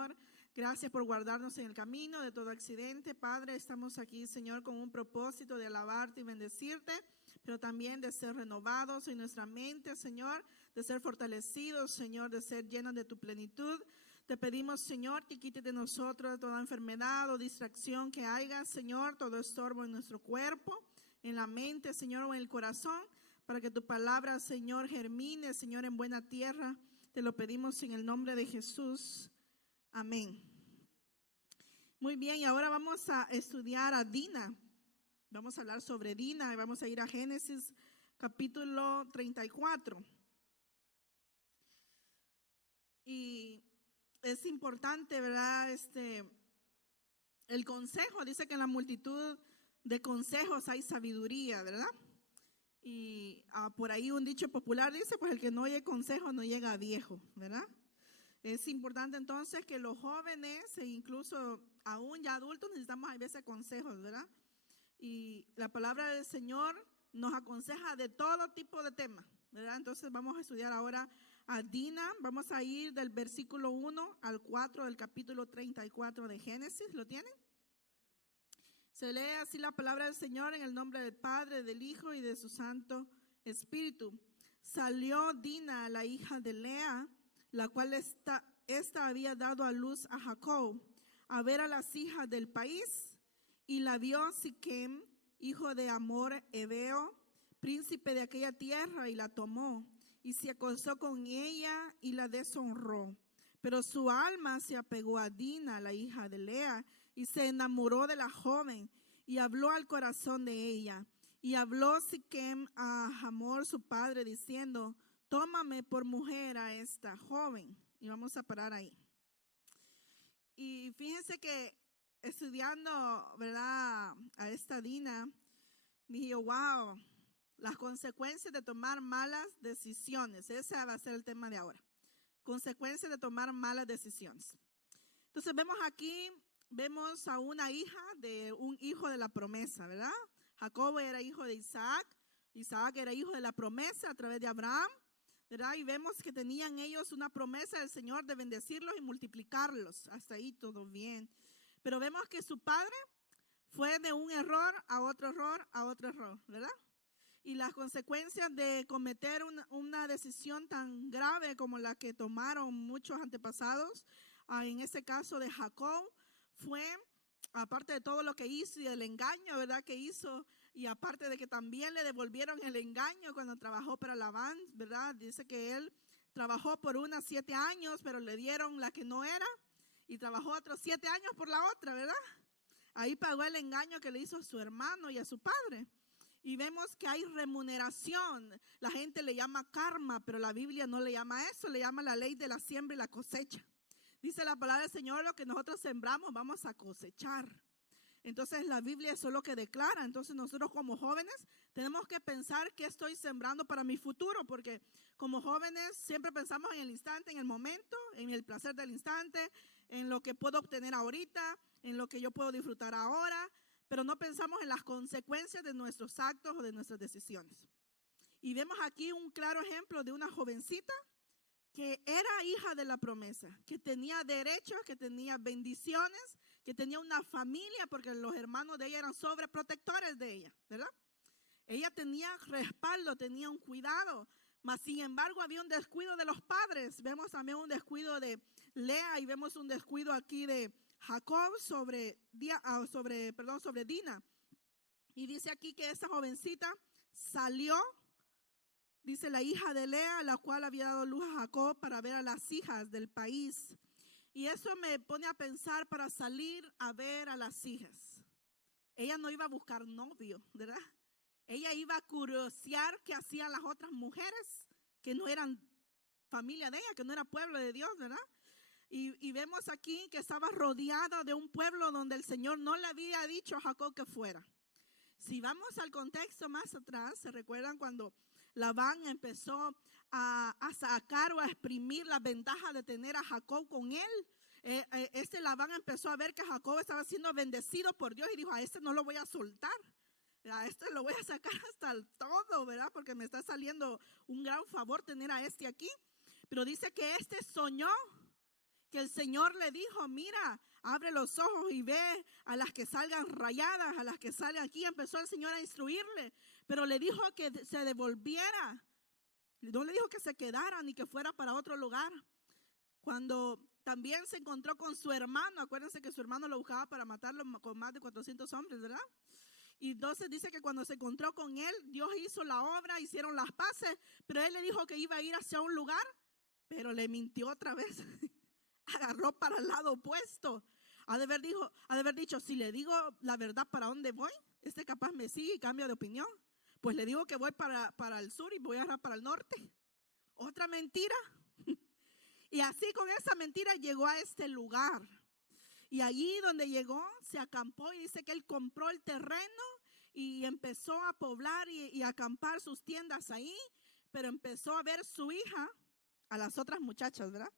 Señor. Gracias por guardarnos en el camino de todo accidente. Padre, estamos aquí, Señor, con un propósito de alabarte y bendecirte, pero también de ser renovados en nuestra mente, Señor, de ser fortalecidos, Señor, de ser llenos de tu plenitud. Te pedimos, Señor, que quites de nosotros toda enfermedad o distracción que haya, Señor, todo estorbo en nuestro cuerpo, en la mente, Señor, o en el corazón, para que tu palabra, Señor, germine, Señor, en buena tierra. Te lo pedimos en el nombre de Jesús. Amén. Muy bien, y ahora vamos a estudiar a Dina. Vamos a hablar sobre Dina y vamos a ir a Génesis capítulo 34. Y es importante, ¿verdad? El consejo, dice que en la multitud de consejos hay sabiduría, ¿verdad? Y por ahí un dicho popular dice, pues el que no oye consejo no llega a viejo, ¿verdad? Es importante entonces que los jóvenes e incluso aún ya adultos necesitamos a veces consejos, ¿verdad? Y la palabra del Señor nos aconseja de todo tipo de temas, ¿verdad? Entonces vamos a estudiar ahora a Dina. Vamos a ir del versículo 1 al 4 del capítulo 34 de Génesis. ¿Lo tienen? Se lee así la palabra del Señor en el nombre del Padre, del Hijo y de su Santo Espíritu. Salió Dina, la hija de Lea, la cual esta había dado a luz a Jacob, a ver a las hijas del país, y la vio Siquem, hijo de Hamor Heveo, príncipe de aquella tierra, y la tomó, y se acostó con ella y la deshonró. Pero su alma se apegó a Dina, la hija de Lea, y se enamoró de la joven, y habló al corazón de ella. Y habló Siquem a Hamor, su padre, diciendo: tómame por mujer a esta joven. Y vamos a parar ahí. Y fíjense que estudiando, ¿verdad?, a esta Dina, dije, wow, las consecuencias de tomar malas decisiones. Ese va a ser el tema de ahora. Consecuencias de tomar malas decisiones. Entonces vemos a una hija de un hijo de la promesa, ¿verdad? Jacob era hijo de Isaac. Isaac era hijo de la promesa a través de Abraham, ¿verdad? Y vemos que tenían ellos una promesa del Señor de bendecirlos y multiplicarlos. Hasta ahí todo bien. Pero vemos que su padre fue de un error a otro error a otro error, ¿verdad? Y las consecuencias de cometer una decisión tan grave como la que tomaron muchos antepasados, en este caso de Jacob, fue, aparte de todo lo que hizo y el engaño, ¿verdad?, que hizo, y aparte de que también le devolvieron el engaño cuando trabajó para Labán, ¿verdad? Dice que él trabajó por unas 7 años, pero le dieron la que no era, y trabajó otros 7 años por la otra, ¿verdad? Ahí pagó el engaño que le hizo a su hermano y a su padre. Y vemos que hay remuneración. La gente le llama karma, pero la Biblia no le llama eso, le llama la ley de la siembra y la cosecha. Dice la palabra del Señor, lo que nosotros sembramos vamos a cosechar. Entonces la Biblia eso es lo que declara. Entonces nosotros como jóvenes tenemos que pensar qué estoy sembrando para mi futuro, porque como jóvenes siempre pensamos en el instante, en el momento, en el placer del instante, en lo que puedo obtener ahorita, en lo que yo puedo disfrutar ahora, pero no pensamos en las consecuencias de nuestros actos o de nuestras decisiones. Y vemos aquí un claro ejemplo de una jovencita que era hija de la promesa, que tenía derechos, que tenía bendiciones, que tenía una familia, porque los hermanos de ella eran sobreprotectores de ella, ¿verdad? Ella tenía respaldo, tenía un cuidado, mas sin embargo había un descuido de los padres. Vemos también un descuido de Lea y vemos un descuido aquí de Jacob sobre Dina. Y dice aquí que esta jovencita salió, dice la hija de Lea, la cual había dado luz a Jacob para ver a las hijas del país. Y eso me pone a pensar, para salir a ver a las hijas. Ella no iba a buscar novio, ¿verdad? Ella iba a curiosear qué hacían las otras mujeres que no eran familia de ella, que no era pueblo de Dios, ¿verdad? Y vemos aquí que estaba rodeada de un pueblo donde el Señor no le había dicho a Jacob que fuera. Si vamos al contexto más atrás, ¿se recuerdan cuando Labán empezó a sacar o a exprimir la ventaja de tener a Jacob con él? Labán empezó a ver que Jacob estaba siendo bendecido por Dios y dijo: a este no lo voy a soltar, a este lo voy a sacar hasta el todo, ¿verdad? Porque me está saliendo un gran favor tener a este aquí. Pero dice que este soñó que el Señor le dijo, mira, abre los ojos y ve a las que salgan rayadas, a las que salen aquí. Empezó el Señor a instruirle, pero le dijo que se devolviera. No le dijo que se quedara ni que fuera para otro lugar. Cuando también se encontró con su hermano, acuérdense que su hermano lo buscaba para matarlo con más de 400 hombres, ¿verdad? Y entonces dice que cuando se encontró con él, Dios hizo la obra, hicieron las paces, pero él le dijo que iba a ir hacia un lugar, pero le mintió otra vez. Agarró para el lado opuesto. Ha de haber dicho, si le digo la verdad para dónde voy, este capaz me sigue y cambia de opinión. Pues le digo que voy para el sur y voy a agarrar para el norte. Otra mentira. Y así con esa mentira llegó a este lugar. Y allí donde llegó se acampó y dice que él compró el terreno y empezó a poblar y a acampar sus tiendas ahí. Pero empezó a ver su hija, a las otras muchachas, ¿verdad?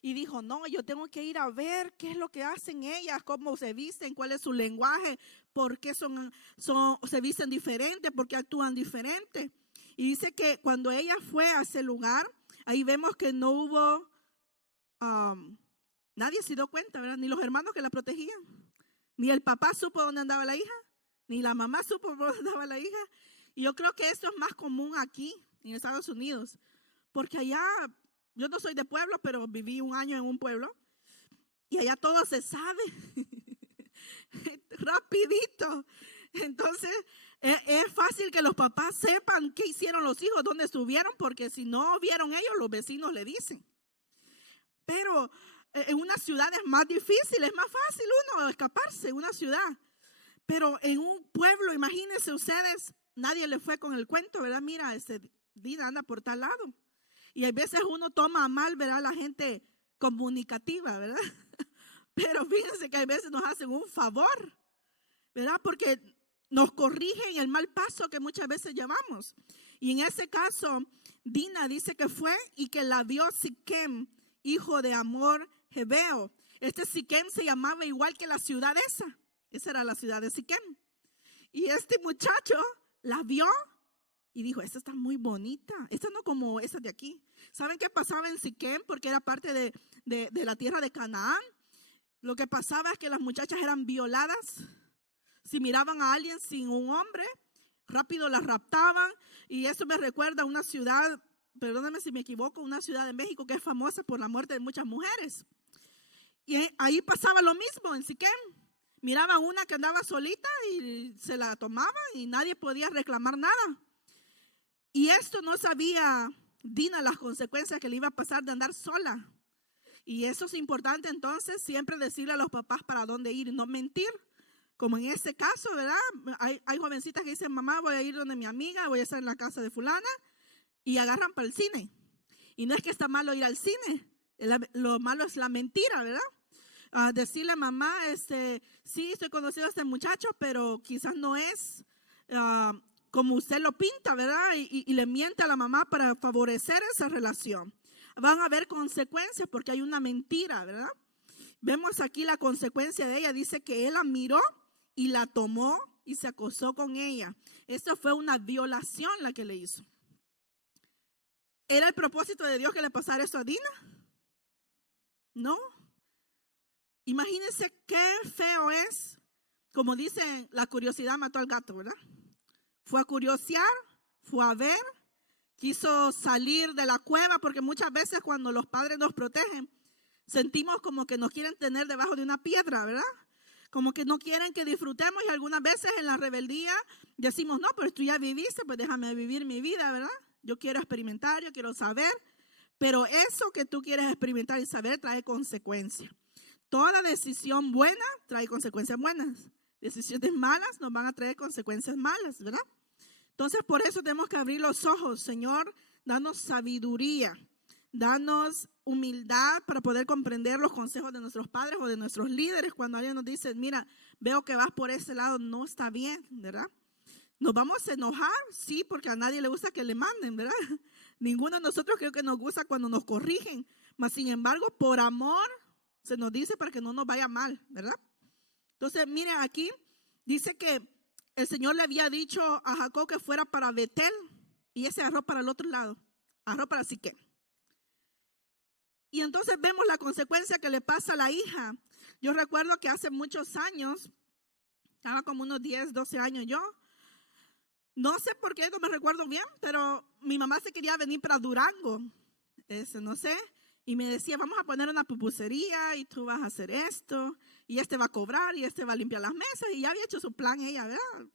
Y dijo, no, yo tengo que ir a ver qué es lo que hacen ellas, cómo se visten, cuál es su lenguaje, por qué se visten diferente, por qué actúan diferente. Y dice que cuando ella fue a ese lugar, ahí vemos que no hubo, nadie se dio cuenta, ¿verdad? Ni los hermanos que la protegían, ni el papá supo dónde andaba la hija, ni la mamá supo dónde andaba la hija. Y yo creo que esto es más común aquí, en Estados Unidos, porque allá... Yo no soy de pueblo, pero viví un año en un pueblo y allá todo se sabe rapidito. Entonces es fácil que los papás sepan qué hicieron los hijos, dónde estuvieron, porque si no vieron ellos, los vecinos le dicen. Pero en una ciudad es más difícil, es más fácil uno escaparse en una ciudad. Pero en un pueblo, imagínense ustedes, nadie le fue con el cuento, ¿verdad? Mira, Dina anda por tal lado. Y a veces uno toma a mal, ¿verdad? La gente comunicativa, ¿verdad? Pero fíjense que a veces nos hacen un favor, ¿verdad? Porque nos corrigen el mal paso que muchas veces llevamos. Y en ese caso, Dina dice que fue y que la vio Siquem, hijo de Hamor Jebeo. Este Siquem se llamaba igual que la ciudad esa. Esa era la ciudad de Siquem. Y este muchacho la vio y dijo, esta está muy bonita, esta no como esa de aquí. ¿Saben qué pasaba en Siquem? Porque era parte de la tierra de Canaán. Lo que pasaba es que las muchachas eran violadas. Si miraban a alguien sin un hombre, rápido las raptaban. Y eso me recuerda a una ciudad, perdónenme si me equivoco, una ciudad de México que es famosa por la muerte de muchas mujeres. Y ahí pasaba lo mismo en Siquem. Miraban una que andaba solita y se la tomaban y nadie podía reclamar nada. Y esto no sabía Dina las consecuencias que le iba a pasar de andar sola. Y eso es importante entonces, siempre decirle a los papás para dónde ir y no mentir. Como en este caso, ¿verdad? Hay jovencitas que dicen, mamá, voy a ir donde mi amiga, voy a estar en la casa de fulana, y agarran para el cine. Y no es que está malo ir al cine, lo malo es la mentira, ¿verdad? Decirle a mamá, sí, estoy conociendo a este muchacho, pero quizás no es como usted lo pinta, ¿verdad? Y le miente a la mamá para favorecer esa relación. Van a haber consecuencias porque hay una mentira, ¿verdad? Vemos aquí la consecuencia de ella. Dice que él la miró y la tomó y se acostó con ella. Esto fue una violación la que le hizo. ¿Era el propósito de Dios que le pasara eso a Dina? No. Imagínense qué feo es. Como dicen, la curiosidad mató al gato, ¿verdad? Fue a curiosear, fue a ver, quiso salir de la cueva, porque muchas veces cuando los padres nos protegen, sentimos como que nos quieren tener debajo de una piedra, ¿verdad? Como que no quieren que disfrutemos y algunas veces en la rebeldía decimos, no, pero tú ya viviste, pues déjame vivir mi vida, ¿verdad? Yo quiero experimentar, yo quiero saber, pero eso que tú quieres experimentar y saber trae consecuencias. Toda decisión buena trae consecuencias buenas. Decisiones malas nos van a traer consecuencias malas, ¿verdad? Entonces, por eso tenemos que abrir los ojos. Señor, danos sabiduría, danos humildad para poder comprender los consejos de nuestros padres o de nuestros líderes. Cuando alguien nos dice, mira, veo que vas por ese lado, no está bien, ¿verdad? ¿Nos vamos a enojar? Sí, porque a nadie le gusta que le manden, ¿verdad? Ninguno de nosotros creo que nos gusta cuando nos corrigen. Mas, sin embargo, por amor se nos dice para que no nos vaya mal, ¿verdad? Entonces, miren aquí, dice que el Señor le había dicho a Jacob que fuera para Betel y ese agarró para el otro lado, agarró para Siquem. Y entonces vemos la consecuencia que le pasa a la hija. Yo recuerdo que hace muchos años, estaba como unos 10, 12 años yo, no sé por qué, no me recuerdo bien, pero mi mamá se quería venir para Durango, no sé, y me decía, vamos a poner una pupusería y tú vas a hacer esto, y este va a cobrar y este va a limpiar las mesas, y ya había hecho su plan ella, ¿verdad?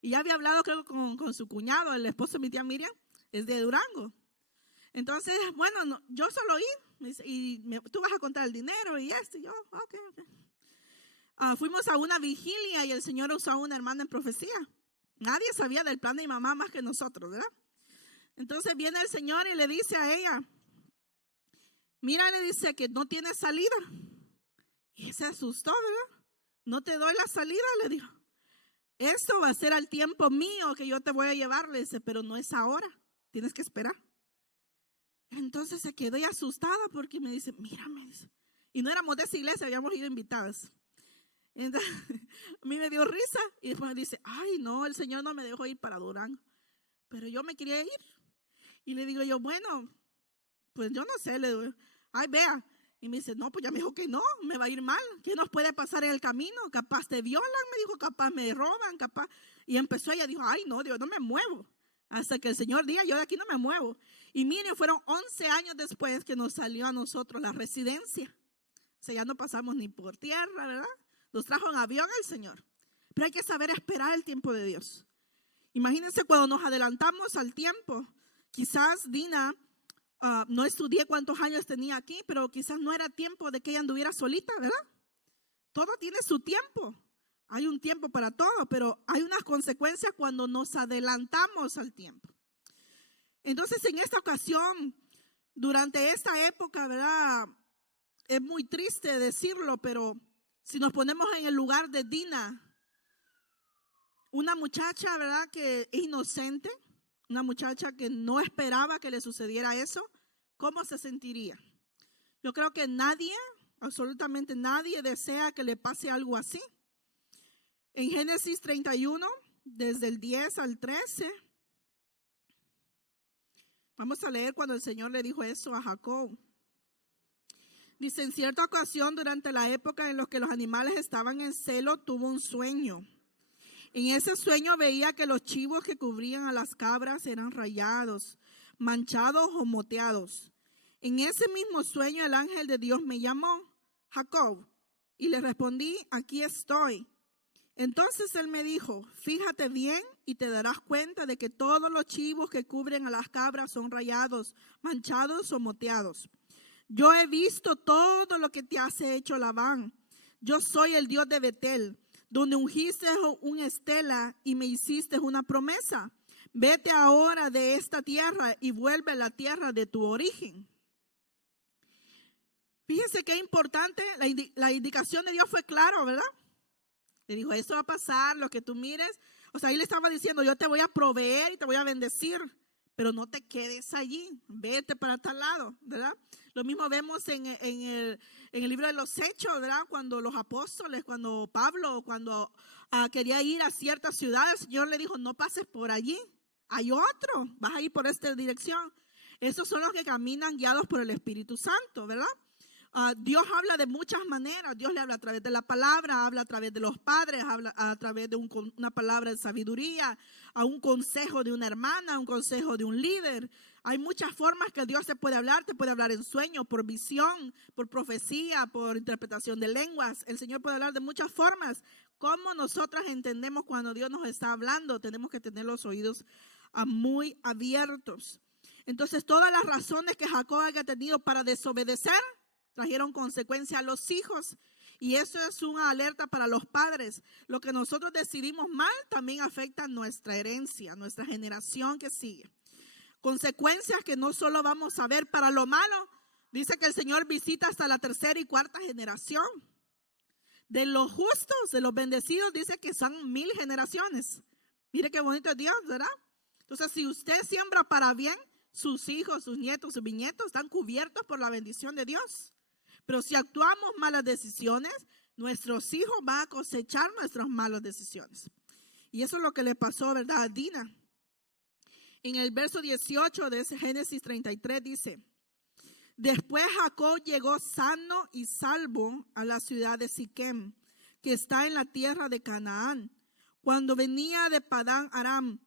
Y ya había hablado creo con su cuñado, el esposo de mi tía Miriam, es de Durango. Entonces, bueno, yo solo oí, y tú vas a contar el dinero y esto, y yo, ok. Fuimos a una vigilia y el Señor usó a una hermana en profecía. Nadie sabía del plan de mi mamá más que nosotros, ¿verdad? Entonces viene el Señor y le dice a ella, mira, le dice que no tiene salida. Y se asustó, ¿verdad? No te doy la salida, le dijo. Eso va a ser al tiempo mío que yo te voy a llevar, le dice, pero no es ahora, tienes que esperar. Entonces se quedó asustada porque me dice, mírame, dice. Y no éramos de esa iglesia, habíamos ido invitadas. Entonces, a mí me dio risa y después me dice, ay no, el Señor no me dejó ir para Durango, pero yo me quería ir. Y le digo yo, bueno, pues yo no sé, le digo, ay vea. Y me dice, no, pues ya me dijo que no, me va a ir mal. ¿Qué nos puede pasar en el camino? Capaz te violan, me dijo, capaz me roban, capaz. Y empezó ella, dijo, ay no, Dios, no me muevo. Hasta que el Señor diga, yo de aquí no me muevo. Y miren, fueron 11 años después que nos salió a nosotros la residencia. O sea, ya no pasamos ni por tierra, ¿verdad? Nos trajo en avión el Señor. Pero hay que saber esperar el tiempo de Dios. Imagínense cuando nos adelantamos al tiempo. Quizás Dina, no estudié cuántos años tenía aquí, pero quizás no era tiempo de que ella anduviera solita, ¿verdad? Todo tiene su tiempo. Hay un tiempo para todo, pero hay unas consecuencias cuando nos adelantamos al tiempo. Entonces, en esta ocasión, durante esta época, ¿verdad? Es muy triste decirlo, pero si nos ponemos en el lugar de Dina, una muchacha, ¿verdad? Que es inocente, una muchacha que no esperaba que le sucediera eso, ¿cómo se sentiría? Yo creo que nadie, absolutamente nadie desea que le pase algo así. En Génesis 31, desde el 10 al 13, vamos a leer cuando el Señor le dijo eso a Jacob. Dice, en cierta ocasión, durante la época en la que los animales estaban en celo, tuvo un sueño. En ese sueño veía que los chivos que cubrían a las cabras eran rayados, manchados o moteados. En ese mismo sueño el ángel de Dios me llamó, Jacob, y le respondí, aquí estoy. Entonces él me dijo, fíjate bien y te darás cuenta de que todos los chivos que cubren a las cabras son rayados, manchados o moteados. Yo he visto todo lo que te has hecho, Labán. Yo soy el Dios de Betel, donde ungiste una estela y me hiciste una promesa. Vete ahora de esta tierra y vuelve a la tierra de tu origen. Fíjense qué importante, la indicación de Dios fue clara, ¿verdad? Le dijo, eso va a pasar, lo que tú mires. O sea, ahí le estaba diciendo, yo te voy a proveer y te voy a bendecir, pero no te quedes allí, vete para tal lado, ¿verdad? Lo mismo vemos en el libro de los Hechos, ¿verdad? Cuando los apóstoles, cuando Pablo, cuando quería ir a ciertas ciudades, el Señor le dijo, no pases por allí, hay otro, vas a ir por esta dirección. Esos son los que caminan guiados por el Espíritu Santo, ¿verdad? Dios habla de muchas maneras. Dios le habla a través de la palabra, habla a través de los padres, habla a través de una palabra de sabiduría, a un consejo de una hermana, un consejo de un líder. Hay muchas formas que Dios te puede hablar en sueño, por visión, por profecía, por interpretación de lenguas. El Señor puede hablar de muchas formas. ¿Cómo nosotras entendemos cuando Dios nos está hablando? Tenemos que tener los oídos muy abiertos. Entonces, todas las razones que Jacob haya tenido para desobedecer trajeron consecuencias a los hijos, y eso es una alerta para los padres. Lo que nosotros decidimos mal también afecta a nuestra herencia, nuestra generación que sigue. Consecuencias que no solo vamos a ver para lo malo, dice que el Señor visita hasta la tercera y cuarta generación. De los justos, de los bendecidos, dice que son 1000 generaciones. Mire qué bonito es Dios, ¿verdad? Entonces, si usted siembra para bien, sus hijos, sus nietos, sus bisnietos están cubiertos por la bendición de Dios. Pero si actuamos malas decisiones, nuestros hijos van a cosechar nuestras malas decisiones. Y eso es lo que le pasó, ¿verdad?, a Dina. En el verso 18 de ese Génesis 33 dice, Después Jacob llegó sano y salvo a la ciudad de Siquem, que está en la tierra de Canaán, cuando venía de Padán Aram,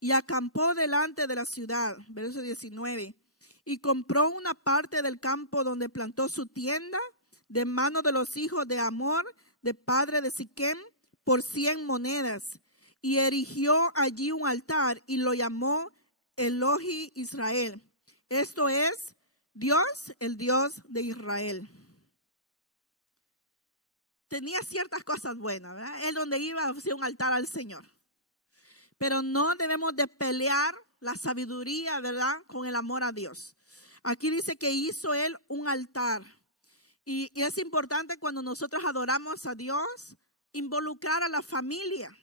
y acampó delante de la ciudad, verso 19, y compró una parte del campo donde plantó su tienda de mano de los hijos de Hamor, de padre de Siquem, por 100 monedas, y erigió allí un altar y lo llamó Elohi Israel. Esto es Dios, el Dios de Israel. Tenía ciertas cosas buenas, ¿verdad? Él donde iba hacía un altar al Señor. Pero no debemos de pelear la sabiduría, ¿verdad?, con el amor a Dios. Aquí dice que hizo él un altar. Y es importante cuando nosotros adoramos a Dios, involucrar a la familia,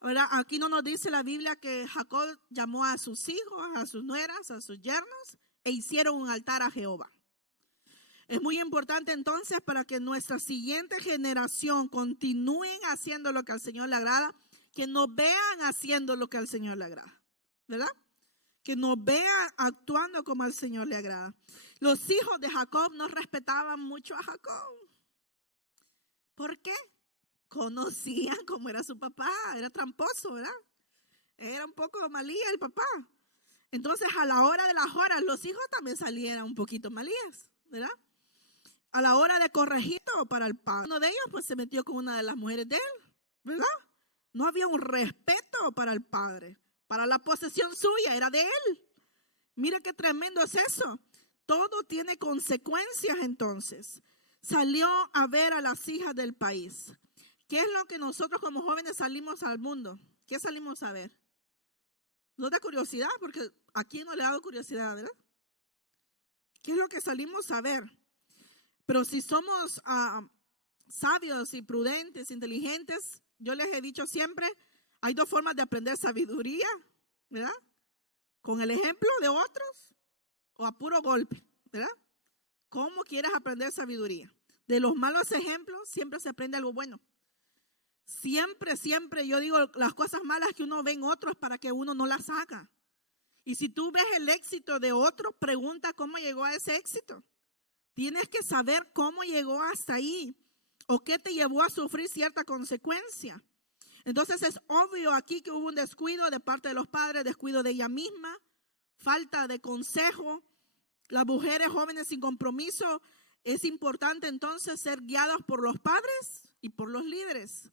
¿verdad? Aquí no nos dice la Biblia que Jacob llamó a sus hijos, a sus nueras, a sus yernos e hicieron un altar a Jehová. Es muy importante entonces para que nuestra siguiente generación continúen haciendo lo que al Señor le agrada, que nos vean haciendo lo que al Señor le agrada, ¿verdad? Que nos vean actuando como al Señor le agrada. Los hijos de Jacob no respetaban mucho a Jacob. ¿Por qué? Conocían cómo era su papá, era tramposo, ¿verdad? Era un poco malía el papá. Entonces a la hora de las horas los hijos también salieron un poquito malías, ¿verdad? A la hora de corregir todo para el padre. Uno de ellos pues se metió con una de las mujeres de él, ¿verdad? No había un respeto para el padre, para la posesión suya, era de él. Mira qué tremendo es eso. Todo tiene consecuencias entonces. Salió a ver a las hijas del país. ¿Qué es lo que nosotros como jóvenes salimos al mundo? ¿Qué salimos a ver? ¿No da curiosidad? Porque ¿a quién no le ha dado curiosidad, verdad? ¿Qué es lo que salimos a ver? Pero si somos sabios y prudentes, inteligentes, yo les he dicho siempre, hay dos formas de aprender sabiduría, ¿verdad? Con el ejemplo de otros o a puro golpe, ¿verdad? ¿Cómo quieres aprender sabiduría? De los malos ejemplos siempre se aprende algo bueno. Siempre yo digo las cosas malas que uno ve en otros para que uno no las haga. Y si tú ves el éxito de otro, pregunta cómo llegó a ese éxito. Tienes que saber cómo llegó hasta ahí o qué te llevó a sufrir cierta consecuencia. Entonces es obvio aquí que hubo un descuido de parte de los padres, descuido de ella misma, falta de consejo. Las mujeres jóvenes sin compromiso, es importante entonces ser guiadas por los padres y por los líderes,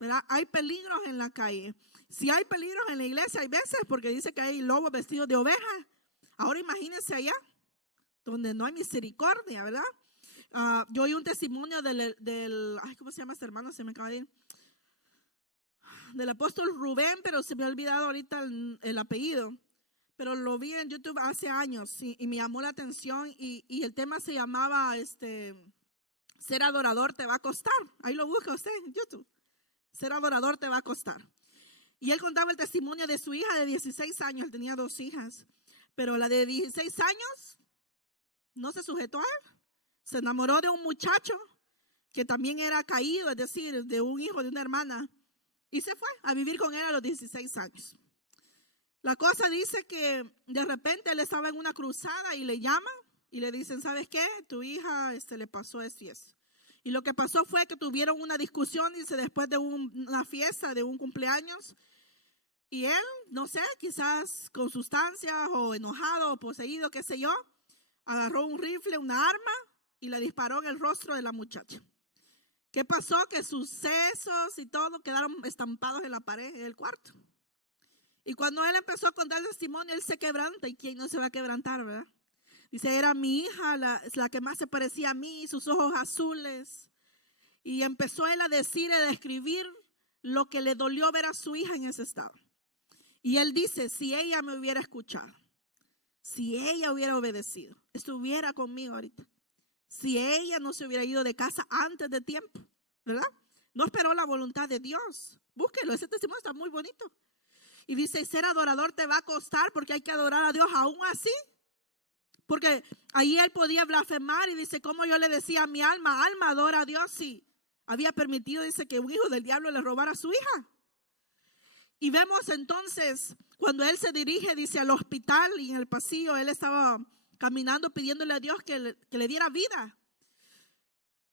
¿verdad? Hay peligros en la calle. Si hay peligros en la iglesia, hay veces porque dice que hay lobos vestidos de oveja. Ahora imagínense allá, donde no hay misericordia, ¿verdad? Yo oí un testimonio ay, ¿cómo se llama este hermano? Se me acaba de ir. Del apóstol Rubén, pero se me ha olvidado ahorita el apellido. Pero lo vi en YouTube hace años y me llamó la atención y el tema se llamaba ser adorador te va a costar. Ahí lo busca usted en YouTube. Ser adorador te va a costar. Y él contaba el testimonio de su hija de 16 años. Él tenía 2 hijas. Pero la de 16 años no se sujetó a él. Se enamoró de un muchacho que también era caído, es decir, de un hijo de una hermana. Y se fue a vivir con él a los 16 años. La cosa dice que de repente él estaba en una cruzada y le llaman y le dicen, ¿sabes qué? Tu hija le pasó esto y eso. Y lo que pasó fue que tuvieron una discusión, dice, después de una fiesta, de un cumpleaños. Y él, no sé, quizás con sustancias o enojado o poseído, qué sé yo, agarró un rifle, una arma y le disparó en el rostro de la muchacha. ¿Qué pasó? Que sus sesos y todo quedaron estampados en la pared del cuarto. Y cuando él empezó a contar el testimonio, él se quebranta. ¿Y quién no se va a quebrantar, verdad? Dice, era mi hija, la que más se parecía a mí, sus ojos azules. Y empezó él a decir, a describir lo que le dolió ver a su hija en ese estado. Y él dice, si ella me hubiera escuchado, si ella hubiera obedecido, estuviera conmigo ahorita. Si ella no se hubiera ido de casa antes de tiempo, ¿verdad? No esperó la voluntad de Dios. Búsquelo, ese testimonio está muy bonito. Y dice, ser adorador te va a costar porque hay que adorar a Dios aún así. Porque ahí él podía blasfemar y dice, como yo le decía a mi alma, adora a Dios si había permitido, dice, que un hijo del diablo le robara a su hija. Y vemos entonces, cuando él se dirige, dice, al hospital y en el pasillo, él estaba caminando pidiéndole a Dios que le diera vida.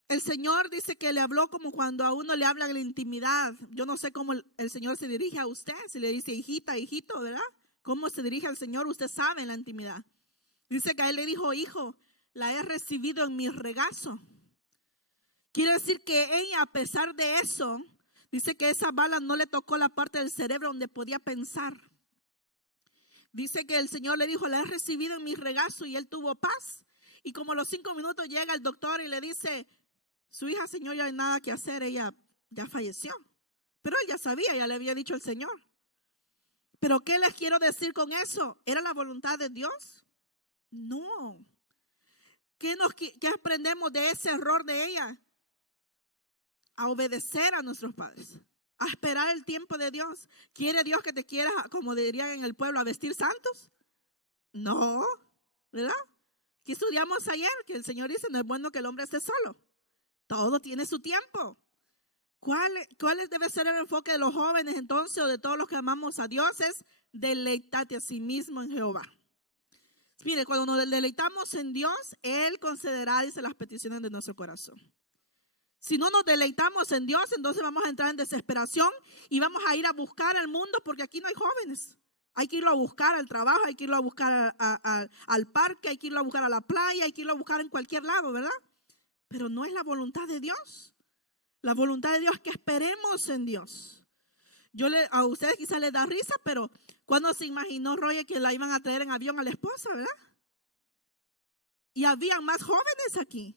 El Señor dice que le habló como cuando a uno le habla en la intimidad. Yo no sé cómo el Señor se dirige a usted, si le dice hijita, hijito, ¿verdad? ¿Cómo se dirige al Señor? Usted sabe en la intimidad. Dice que a él le dijo, hijo, la he recibido en mi regazo. Quiere decir que ella, a pesar de eso, dice que esa bala no le tocó la parte del cerebro donde podía pensar. Dice que el Señor le dijo, la he recibido en mi regazo, y él tuvo paz. Y como a los 5 minutos llega el doctor y le dice, su hija, Señor, ya no hay nada que hacer, ella ya falleció. Pero él ya sabía, ya le había dicho el Señor. Pero ¿qué les quiero decir con eso? ¿Era la voluntad de Dios? No. ¿Qué aprendemos de ese error de ella? A obedecer a nuestros padres, a esperar el tiempo de Dios. ¿Quiere Dios que te quiera, como dirían en el pueblo, a vestir santos? No, ¿verdad? Que estudiamos ayer, que el Señor dice, no es bueno que el hombre esté solo. Todo tiene su tiempo. ¿Cuál debe ser el enfoque de los jóvenes entonces, o de todos los que amamos a Dios? Es deleítate a sí mismo en Jehová. Mire, cuando nos deleitamos en Dios, Él concederá, dice, las peticiones de nuestro corazón. Si no nos deleitamos en Dios, entonces vamos a entrar en desesperación y vamos a ir a buscar al mundo, porque aquí no hay jóvenes. Hay que irlo a buscar al trabajo, hay que irlo a buscar al parque, hay que irlo a buscar a la playa, hay que irlo a buscar en cualquier lado, ¿verdad? Pero no es la voluntad de Dios. La voluntad de Dios es que esperemos en Dios. A ustedes quizás les da risa, pero ¿cuándo se imaginó Roger que la iban a traer en avión a la esposa, verdad? Y habían más jóvenes aquí.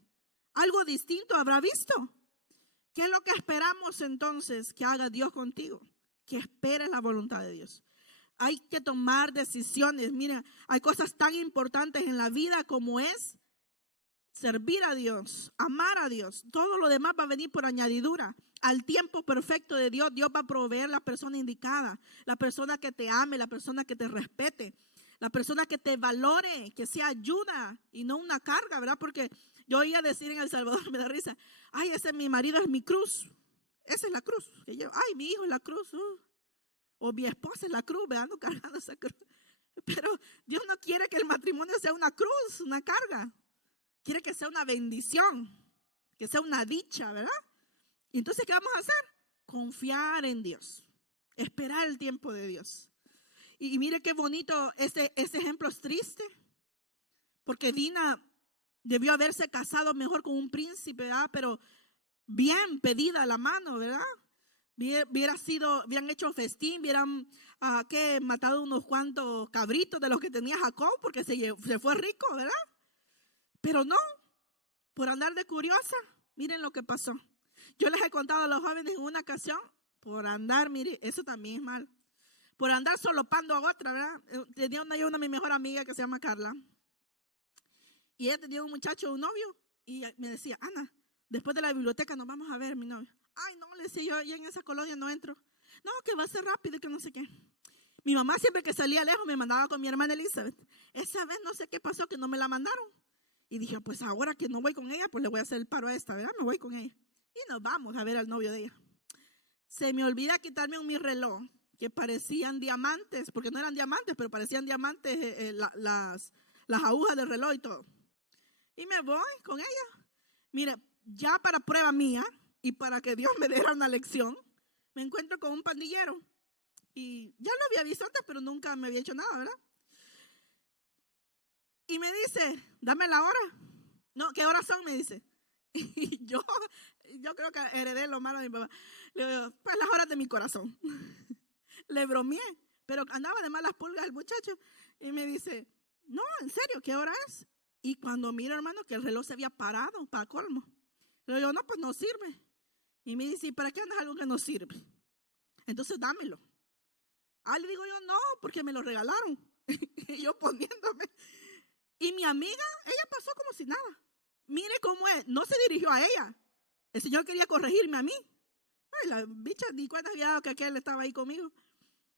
Algo distinto habrá visto. ¿Qué es lo que esperamos entonces que haga Dios contigo? Que esperes la voluntad de Dios. Hay que tomar decisiones. Mira, hay cosas tan importantes en la vida como es servir a Dios, amar a Dios. Todo lo demás va a venir por añadidura. Al tiempo perfecto de Dios, Dios va a proveer la persona indicada, la persona que te ame, la persona que te respete, la persona que te valore, que sea ayuda y no una carga, ¿verdad? Porque yo oía decir en El Salvador, me da risa, ay, ese mi marido es mi cruz. Esa es la cruz que llevo. Ay, mi hijo es la cruz. O mi esposa es la cruz, veando cargando esa cruz. Pero Dios no quiere que el matrimonio sea una cruz, una carga. Quiere que sea una bendición, que sea una dicha, ¿verdad? Y entonces, ¿qué vamos a hacer? Confiar en Dios, esperar el tiempo de Dios. Y mire qué bonito, ese ejemplo es triste, porque Dina debió haberse casado mejor con un príncipe, ¿verdad? Pero bien pedida la mano, ¿verdad? Hubieran hecho festín, hubieran matado unos cuantos cabritos de los que tenía Jacob, porque se fue rico, ¿verdad? Pero no, por andar de curiosa, miren lo que pasó. Yo les he contado a los jóvenes en una ocasión, por andar, mire, eso también es mal, por andar solopando a otra, ¿verdad? Tenía una mi mejor amiga que se llama Carla, y ella tenía un muchacho, un novio, y me decía, Ana, después de la biblioteca nos vamos a ver, mi novio. Ay, no, le decía yo en esa colonia no entro. No, que va a ser rápido y que no sé qué. Mi mamá siempre que salía lejos me mandaba con mi hermana Elizabeth. Esa vez no sé qué pasó, que no me la mandaron. Y dije, pues ahora que no voy con ella, pues le voy a hacer el paro a esta, ¿verdad? Me voy con ella. Y nos vamos a ver al novio de ella. Se me olvida quitarme mi reloj, que parecían diamantes, porque no eran diamantes, pero parecían diamantes las agujas del reloj y todo. Y me voy con ella. Mire, ya para prueba mía y para que Dios me diera una lección, me encuentro con un pandillero. Y ya lo había visto antes, pero nunca me había hecho nada, ¿verdad? Y me dice, dame la hora. No, ¿qué horas son? Me dice. Y yo creo que heredé lo malo de mi papá. Le digo, pues las horas de mi corazón. Le bromeé, pero andaba de malas pulgas el muchacho. Y me dice, no, en serio, ¿qué hora es? Y cuando miro, hermano, que el reloj se había parado, para colmo. Le digo, no, pues no sirve. Y me dice, ¿y para qué andas algo que no sirve? Entonces dámelo. Le digo yo, no, porque me lo regalaron. Y yo poniéndome. Y mi amiga, ella pasó como si nada. Mire cómo es, no se dirigió a ella. El Señor quería corregirme a mí. Ay, la bicha ni cuenta había dado que aquel estaba ahí conmigo.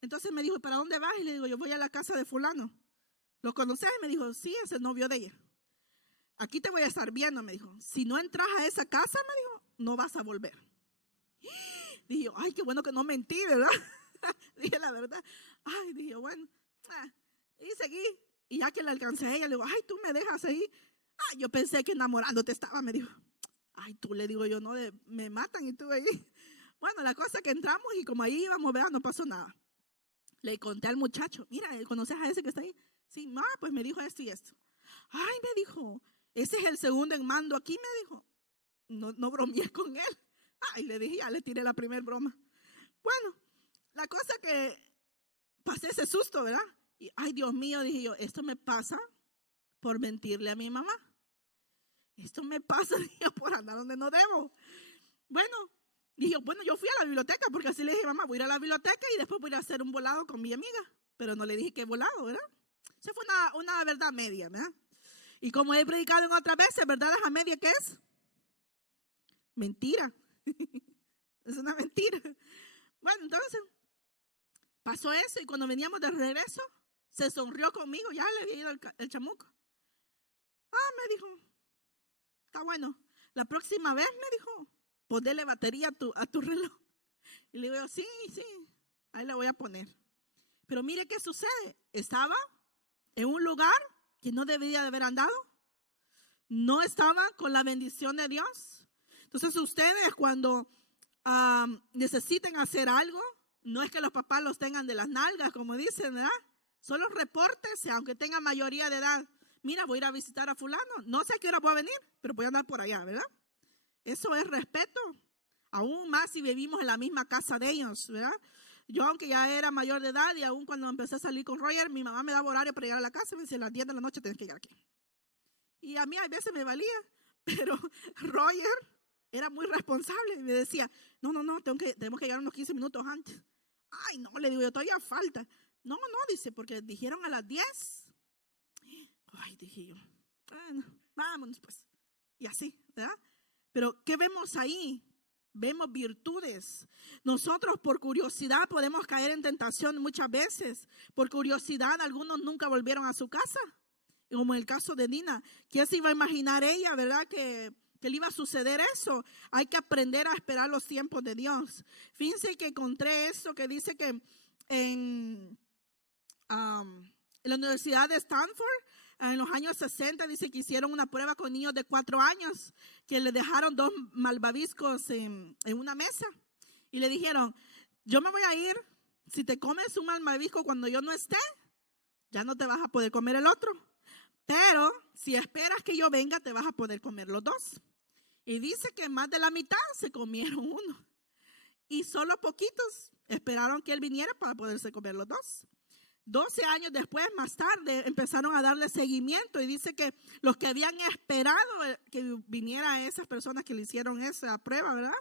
Entonces me dijo, ¿para dónde vas? Y le digo, yo voy a la casa de fulano. ¿Lo conoces? Y me dijo, sí, es el novio de ella. Aquí te voy a estar viendo, me dijo. Si no entras a esa casa, me dijo, no vas a volver. Dije, ay, qué bueno que no mentí, ¿verdad? Dije la verdad. Ay, dije, bueno. Y seguí. Y ya que le alcancé a ella, le digo, ay, tú me dejas ahí. Ah, yo pensé que enamorándote estaba, me dijo. Ay, tú, le digo yo, no, me matan y tú ahí. Bueno, la cosa es que entramos y como ahí íbamos, ¿verdad? No pasó nada. Le conté al muchacho, mira, ¿conoces a ese que está ahí? Sí, pues me dijo esto y esto. Ay, me dijo, ese es el segundo en mando aquí, me dijo. No bromeé con él. Ay, le dije, ya le tiré la primera broma. Bueno, la cosa que pasé ese susto, ¿verdad? Y, ay, Dios mío, dije yo, esto me pasa por mentirle a mi mamá. Esto me pasa, dije, por andar donde no debo. Bueno, dije, bueno, yo fui a la biblioteca porque así le dije, mamá, voy a ir a la biblioteca y después voy a ir a hacer un volado con mi amiga. Pero no le dije que volado, ¿verdad? Esa fue una verdad media, ¿verdad? Y como he predicado en otras veces, ¿verdad? ¿A media qué es? Mentira. Es una mentira. Bueno, entonces pasó eso y cuando veníamos de regreso, se sonrió conmigo. Ya le había ido el chamuco. Me dijo, está bueno. La próxima vez, me dijo, ponle batería a tu reloj. Y le digo, sí, ahí le voy a poner. Pero mire qué sucede. Estaba en un lugar que no debería de haber andado. No estaba con la bendición de Dios. Entonces ustedes cuando necesiten hacer algo, no es que los papás los tengan de las nalgas, como dicen, ¿verdad? Solo repórtense, aunque tengan mayoría de edad. Mira, voy a ir a visitar a fulano. No sé a qué hora voy a venir, pero voy a andar por allá, ¿verdad? Eso es respeto. Aún más si vivimos en la misma casa de ellos, ¿verdad? Yo, aunque ya era mayor de edad y aún cuando empecé a salir con Roger, mi mamá me daba horario para llegar a la casa y me decía, a las 10 de la noche tienes que llegar aquí. Y a mí a veces me valía, pero Roger era muy responsable y me decía, no, tenemos que llegar unos 15 minutos antes. Ay, no, le digo yo, todavía falta. No, dice, porque dijeron a las 10. Ay, dije yo, bueno, vámonos pues. Y así, ¿verdad? Pero ¿qué vemos ahí? Vemos virtudes. Nosotros por curiosidad podemos caer en tentación muchas veces. Por curiosidad algunos nunca volvieron a su casa. Como en el caso de Dina. ¿Quién se iba a imaginar ella, verdad? Que le iba a suceder eso. Hay que aprender a esperar los tiempos de Dios. Fíjense que encontré eso que dice que en la Universidad de Stanford, en los años 60, dice que hicieron una prueba con niños de 4 años, que le dejaron 2 malvaviscos en una mesa. Y le dijeron, yo me voy a ir, si te comes un malvavisco cuando yo no esté, ya no te vas a poder comer el otro. Pero si esperas que yo venga, te vas a poder comer los 2. Y dice que más de la mitad se comieron uno. Y solo poquitos esperaron que él viniera para poderse comer los 2. 12 años después, más tarde, empezaron a darle seguimiento y dice que los que habían esperado que viniera esas personas que le hicieron esa prueba, ¿verdad?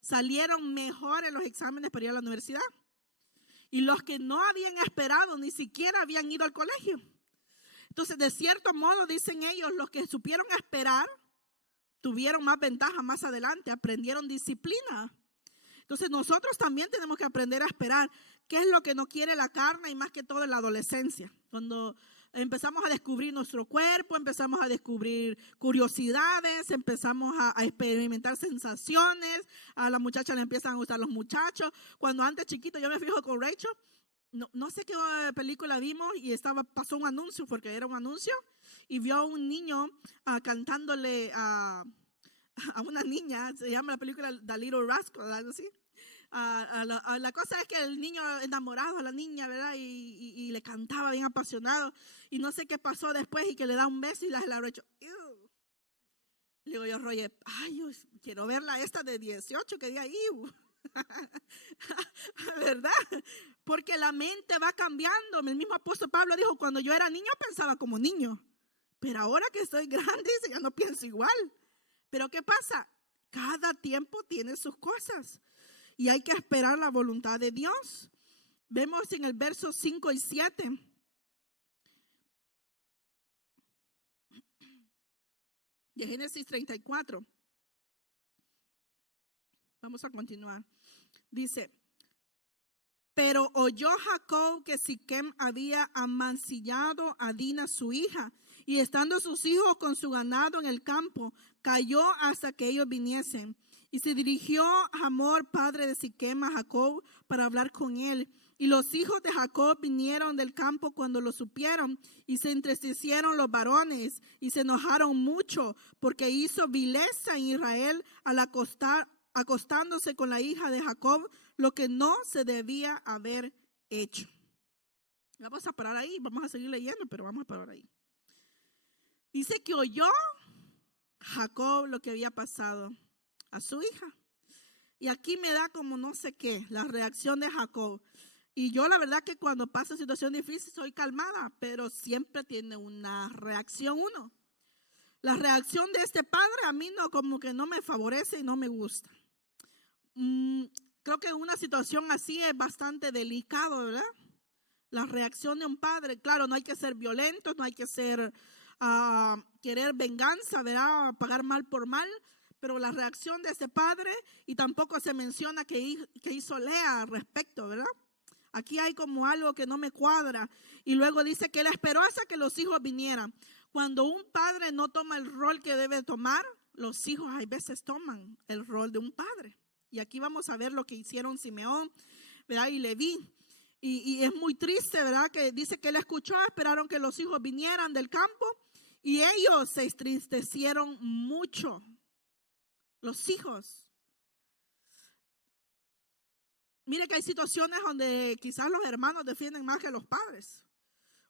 Salieron mejor en los exámenes para ir a la universidad. Y los que no habían esperado ni siquiera habían ido al colegio. Entonces, de cierto modo, dicen ellos, los que supieron esperar tuvieron más ventaja más adelante, aprendieron disciplina. Entonces, nosotros también tenemos que aprender a esperar. ¿Qué es lo que no quiere la carne? Y más que todo en la adolescencia. Cuando empezamos a descubrir nuestro cuerpo, empezamos a descubrir curiosidades, empezamos a experimentar sensaciones. A la muchacha le empiezan a gustar los muchachos. Cuando antes chiquito, yo me fijo con Rachel, no sé qué película vimos y pasó un anuncio, porque era un anuncio, y vio a un niño cantándole a una niña. Se llama la película The Little Rascal, algo así. La cosa es que el niño enamorado a la niña, ¿verdad? Y le cantaba bien apasionado. Y no sé qué pasó después y que le da un beso y la Rachel, ¡ew! Le digo yo, Roger, ay, yo quiero verla esta de 18 que diga, ¡ew! ¿Verdad? Porque la mente va cambiando. El mismo apóstol Pablo dijo, cuando yo era niño pensaba como niño, pero ahora que estoy grande ya no pienso igual. Pero ¿qué pasa? Cada tiempo tiene sus cosas y hay que esperar la voluntad de Dios. Vemos en el verso 5 y 7. De Génesis 34. Vamos a continuar. Dice, pero oyó Jacob que Siquem había amancillado a Dina su hija, y estando sus hijos con su ganado en el campo, cayó hasta que ellos viniesen. Y se dirigió Hamor, padre de Siquem, a Jacob para hablar con él. Y los hijos de Jacob vinieron del campo cuando lo supieron, y se entristecieron los varones, y se enojaron mucho, porque hizo vileza en Israel al acostándose con la hija de Jacob, lo que no se debía haber hecho. Vamos a parar ahí, vamos a seguir leyendo, pero vamos a parar ahí. Dice que oyó Jacob lo que había pasado a su hija. Y aquí me da como no sé qué, la reacción de Jacob. Y yo la verdad que cuando pasa situación difícil soy calmada, pero siempre tiene una reacción uno. La reacción de este padre a mí no, como que no me favorece y no me gusta. Creo que una situación así es bastante delicado, ¿verdad? La reacción de un padre, claro, no hay que ser violentos, no hay que ser querer venganza, ¿verdad? Pagar mal por mal, pero la reacción de ese padre, y tampoco se menciona que hizo Lea al respecto, ¿verdad? Aquí hay como algo que no me cuadra. Y luego dice que él esperó hasta que los hijos vinieran. Cuando un padre no toma el rol que debe tomar, los hijos a veces toman el rol de un padre. Y aquí vamos a ver lo que hicieron Simeón, ¿verdad? Y Leví. Y es muy triste, ¿verdad? Que dice que él escuchó, esperaron que los hijos vinieran del campo y ellos se entristecieron mucho. Los hijos. Mire que hay situaciones donde quizás los hermanos defienden más que los padres,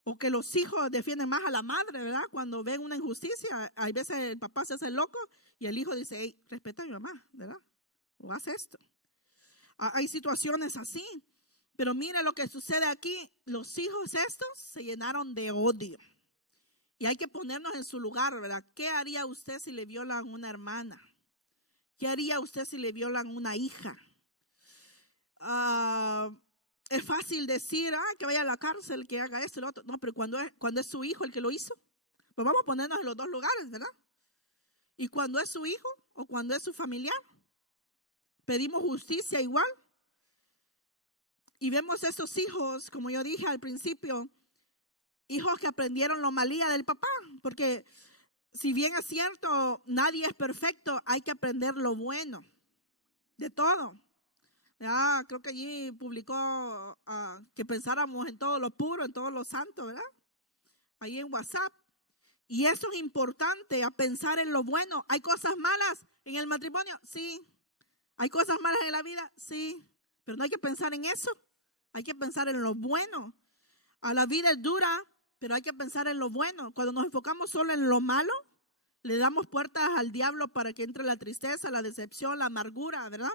o que los hijos defienden más a la madre, ¿verdad? Cuando ven una injusticia, hay veces el papá se hace loco y el hijo dice, hey, respeta a mi mamá, ¿verdad? O haz esto. Hay situaciones así, pero mire lo que sucede aquí. Los hijos estos se llenaron de odio. Y hay que ponernos en su lugar, ¿verdad? ¿Qué haría usted si le violan a una hermana? ¿Qué haría usted si le violan a una hija? Es fácil decir, que vaya a la cárcel, que haga esto y lo otro. No, pero cuando es su hijo el que lo hizo, pues vamos a ponernos en los dos lugares, ¿verdad? Y cuando es su hijo o cuando es su familiar, pedimos justicia igual. Y vemos esos hijos, como yo dije al principio, hijos que aprendieron lo malía del papá, porque si bien es cierto, nadie es perfecto, hay que aprender lo bueno de todo. Ya, creo que allí publicó que pensáramos en todo lo puro, en todo lo santo, ¿verdad? Ahí en WhatsApp. Y eso es importante, a pensar en lo bueno. ¿Hay cosas malas en el matrimonio? Sí. ¿Hay cosas malas en la vida? Sí. Pero no hay que pensar en eso. Hay que pensar en lo bueno. A la vida es dura, pero hay que pensar en lo bueno. Cuando nos enfocamos solo en lo malo, le damos puertas al diablo para que entre la tristeza, la decepción, la amargura, ¿verdad?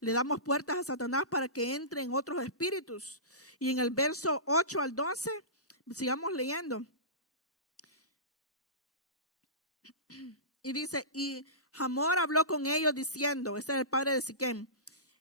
Le damos puertas a Satanás para que entre en otros espíritus. Y en el verso 8 al 12, sigamos leyendo. Y dice, y Hamor habló con ellos diciendo, este es el padre de Siquem,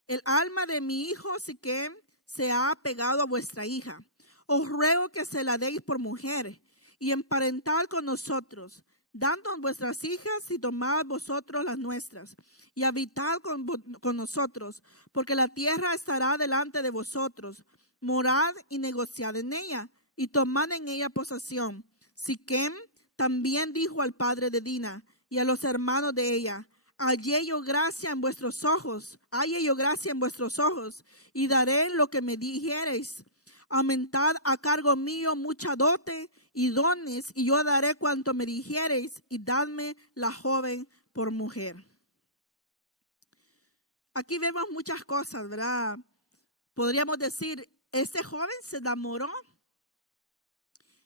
el alma de mi hijo Siquem se ha apegado a vuestra hija. Os ruego que se la deis por mujer y emparentad con nosotros, dándonos vuestras hijas y tomad vosotros las nuestras y habitad con nosotros, porque la tierra estará delante de vosotros. Morad y negociad en ella y tomad en ella posesión. Siquem también dijo al padre de Dina y a los hermanos de ella, hallé yo gracia en vuestros ojos, y daré lo que me dijereis. Aumentad a cargo mío mucha dote y dones, y yo daré cuanto me dijereis, y dadme la joven por mujer. Aquí vemos muchas cosas, ¿verdad? Podríamos decir, este joven se enamoró,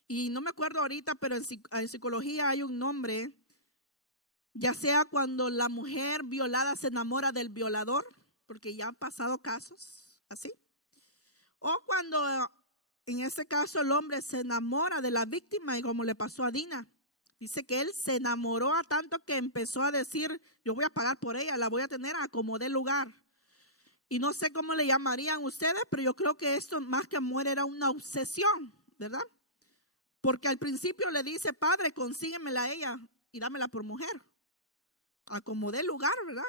y no me acuerdo ahorita, pero en psicología hay un nombre, ya sea cuando la mujer violada se enamora del violador, porque ya han pasado casos así, o cuando en este caso el hombre se enamora de la víctima, y como le pasó a Dina, dice que él se enamoró a tanto que empezó a decir, yo voy a pagar por ella, la voy a tener a como dé lugar. Y no sé cómo le llamarían ustedes, pero yo creo que esto más que amor era una obsesión, ¿verdad? Porque al principio le dice, padre, consíguemela a ella y dámela por mujer, a como dé lugar, ¿verdad?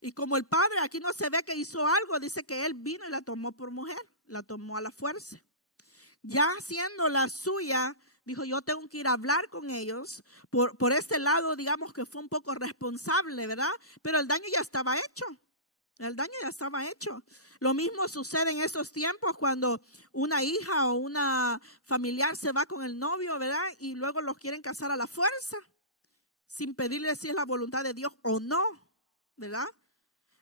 Y como el padre aquí no se ve que hizo algo, dice que él vino y la tomó por mujer, la tomó a la fuerza. Ya siendo la suya, dijo, yo tengo que ir a hablar con ellos. Por este lado, digamos que fue un poco responsable, ¿verdad? Pero el daño ya estaba hecho. El daño ya estaba hecho. Lo mismo sucede en estos tiempos cuando una hija o una familiar se va con el novio, ¿verdad? Y luego los quieren casar a la fuerza, sin pedirle si es la voluntad de Dios o no, ¿verdad?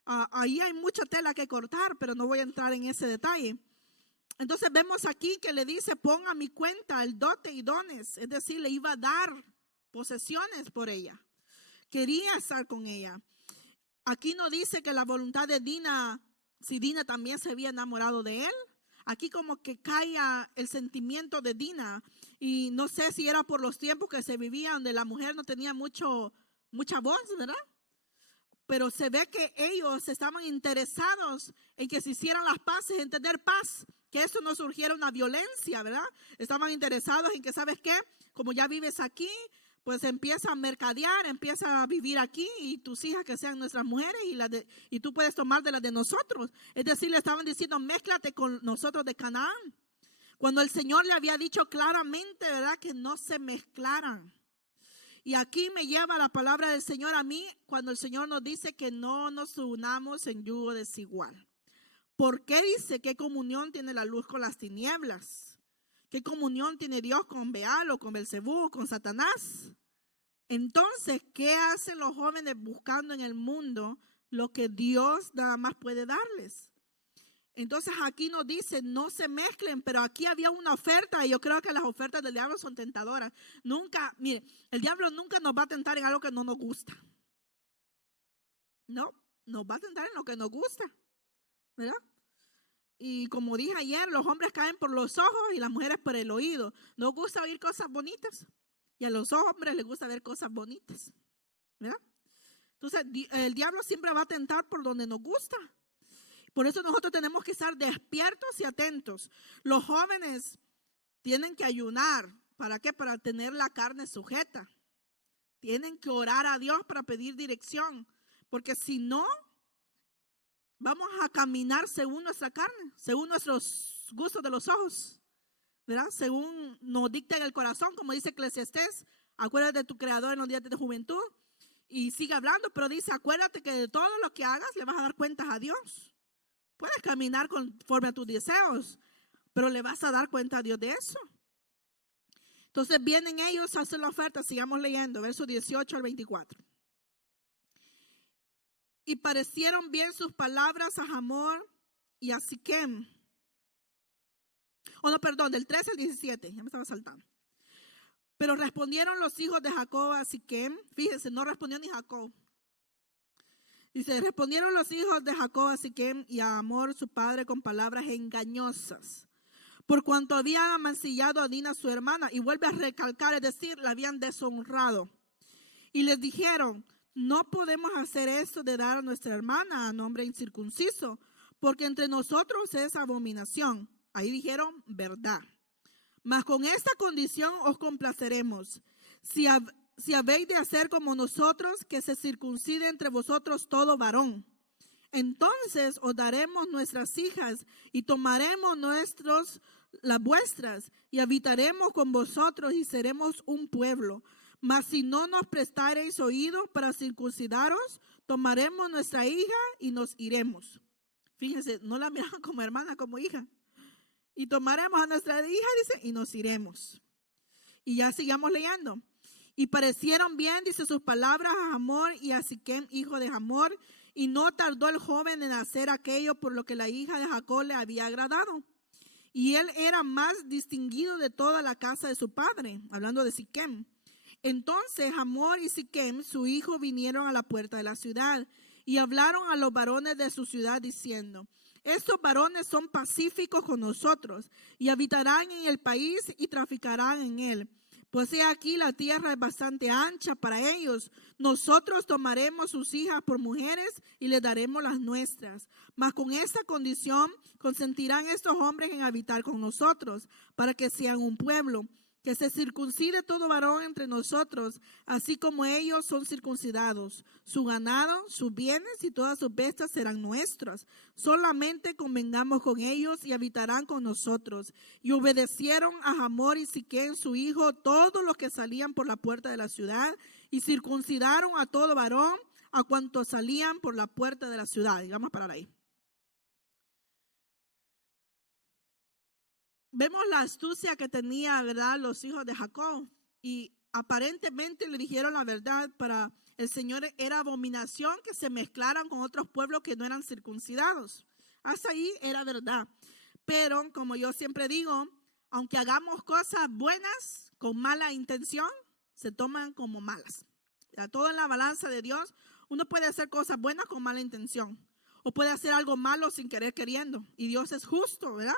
Ahí hay mucha tela que cortar, pero no voy a entrar en ese detalle. Entonces vemos aquí que le dice, pon a mi cuenta el dote y dones, es decir, le iba a dar posesiones por ella. Quería estar con ella. Aquí no dice que la voluntad de Dina, si Dina también se había enamorado de él. Aquí como que caía el sentimiento de Dina. Y no sé si era por los tiempos que se vivían, donde la mujer no tenía mucha voz, ¿verdad? Pero se ve que ellos estaban interesados en que se hicieran las paces, en tener paz, que eso no surgiera una violencia, ¿verdad? Estaban interesados en que, ¿sabes qué? Como ya vives aquí, pues empieza a mercadear, empieza a vivir aquí, y tus hijas que sean nuestras mujeres, y tú puedes tomar de las de nosotros. Es decir, le estaban diciendo, mézclate con nosotros de Canaán. Cuando el Señor le había dicho claramente, ¿verdad?, que no se mezclaran. Y aquí me lleva la palabra del Señor a mí, cuando el Señor nos dice que no nos unamos en yugo desigual. ¿Por qué dice qué comunión tiene la luz con las tinieblas? ¿Qué comunión tiene Dios con Baal o con Belcebú o con Satanás? Entonces, ¿qué hacen los jóvenes buscando en el mundo lo que Dios nada más puede darles? Entonces aquí nos dice, no se mezclen, pero aquí había una oferta, y yo creo que las ofertas del diablo son tentadoras. Nunca, mire, el diablo nunca nos va a tentar en algo que no nos gusta. No, nos va a tentar en lo que nos gusta, ¿verdad? Y como dije ayer, los hombres caen por los ojos y las mujeres por el oído. Nos gusta oír cosas bonitas y a los hombres les gusta ver cosas bonitas, ¿verdad? Entonces el diablo siempre va a tentar por donde nos gusta. Por eso nosotros tenemos que estar despiertos y atentos. Los jóvenes tienen que ayunar. ¿Para qué? Para tener la carne sujeta. Tienen que orar a Dios para pedir dirección. Porque si no, vamos a caminar según nuestra carne, según nuestros gustos de los ojos, ¿verdad? Según nos dicta en el corazón, como dice Eclesiastés, acuérdate de tu Creador en los días de tu juventud. Y sigue hablando, pero dice, acuérdate que de todo lo que hagas le vas a dar cuentas a Dios. Puedes caminar conforme a tus deseos, pero le vas a dar cuenta a Dios de eso. Entonces vienen ellos a hacer la oferta. Sigamos leyendo, versos 18 al 24. Y parecieron bien sus palabras a Hamor y a Siquem. Del 13 al 17, ya me estaba saltando. Pero respondieron los hijos de Jacob a Siquem. Fíjense, no respondió ni Jacob. Dice, respondieron los hijos de Jacob a Siquem y a Hamor su padre con palabras engañosas, por cuanto habían amancillado a Dina su hermana. Y vuelve a recalcar, es decir, la habían deshonrado. Y les dijeron, no podemos hacer esto de dar a nuestra hermana a nombre incircunciso, porque entre nosotros es abominación. Ahí dijeron verdad. Mas con esta condición os complaceremos. Si habéis de hacer como nosotros, que se circuncide entre vosotros todo varón. Entonces os daremos nuestras hijas y tomaremos las vuestras y habitaremos con vosotros y seremos un pueblo. Mas si no nos prestareis oídos para circuncidaros, tomaremos nuestra hija y nos iremos. Fíjense, no la miran como hermana, como hija. Y tomaremos a nuestra hija, dice, y nos iremos. Y ya sigamos leyendo. Y parecieron bien, dice, sus palabras a Hamor y a Siquem, hijo de Hamor, y no tardó el joven en hacer aquello por lo que la hija de Jacob le había agradado. Y él era más distinguido de toda la casa de su padre, hablando de Siquem. Entonces Hamor y Siquem, su hijo, vinieron a la puerta de la ciudad y hablaron a los varones de su ciudad diciendo, estos varones son pacíficos con nosotros y habitarán en el país y traficarán en él. Pues he aquí la tierra es bastante ancha para ellos. Nosotros tomaremos sus hijas por mujeres y les daremos las nuestras. Mas con esta condición consentirán estos hombres en habitar con nosotros, para que sean un pueblo. Que se circuncide todo varón entre nosotros, así como ellos son circuncidados. Su ganado, sus bienes y todas sus bestias serán nuestras. Solamente convengamos con ellos y habitarán con nosotros. Y obedecieron a Hamor y Siquem, su hijo, todos los que salían por la puerta de la ciudad, y circuncidaron a todo varón, a cuantos salían por la puerta de la ciudad. Y vamos a parar ahí. Vemos la astucia que tenía, ¿verdad?, los hijos de Jacob. Y aparentemente le dijeron la verdad. Para el Señor era abominación que se mezclaran con otros pueblos que no eran circuncidados. Hasta ahí era verdad. Pero como yo siempre digo, aunque hagamos cosas buenas con mala intención, se toman como malas. Ya, todo en la balanza de Dios. Uno puede hacer cosas buenas con mala intención, o puede hacer algo malo sin querer queriendo, y Dios es justo, ¿verdad?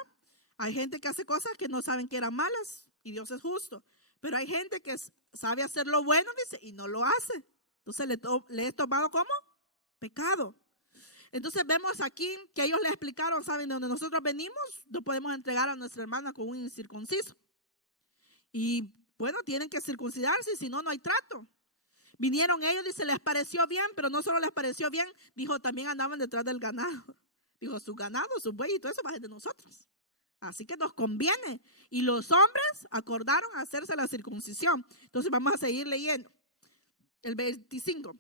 Hay gente que hace cosas que no saben que eran malas y Dios es justo, pero hay gente que sabe hacer lo bueno, dice, y no lo hace. Entonces le es tomado como pecado. Entonces vemos aquí que ellos le explicaron, ¿saben? De donde nosotros venimos, no podemos entregar a nuestra hermana con un incircunciso. Y bueno, tienen que circuncidarse, si no, no hay trato. Vinieron ellos, dice, les pareció bien, pero no solo les pareció bien, dijo, también andaban detrás del ganado. Dijo, su ganado, su buey y todo eso va de nosotros. Así que nos conviene. Y los hombres acordaron hacerse la circuncisión. Entonces vamos a seguir leyendo. El 25.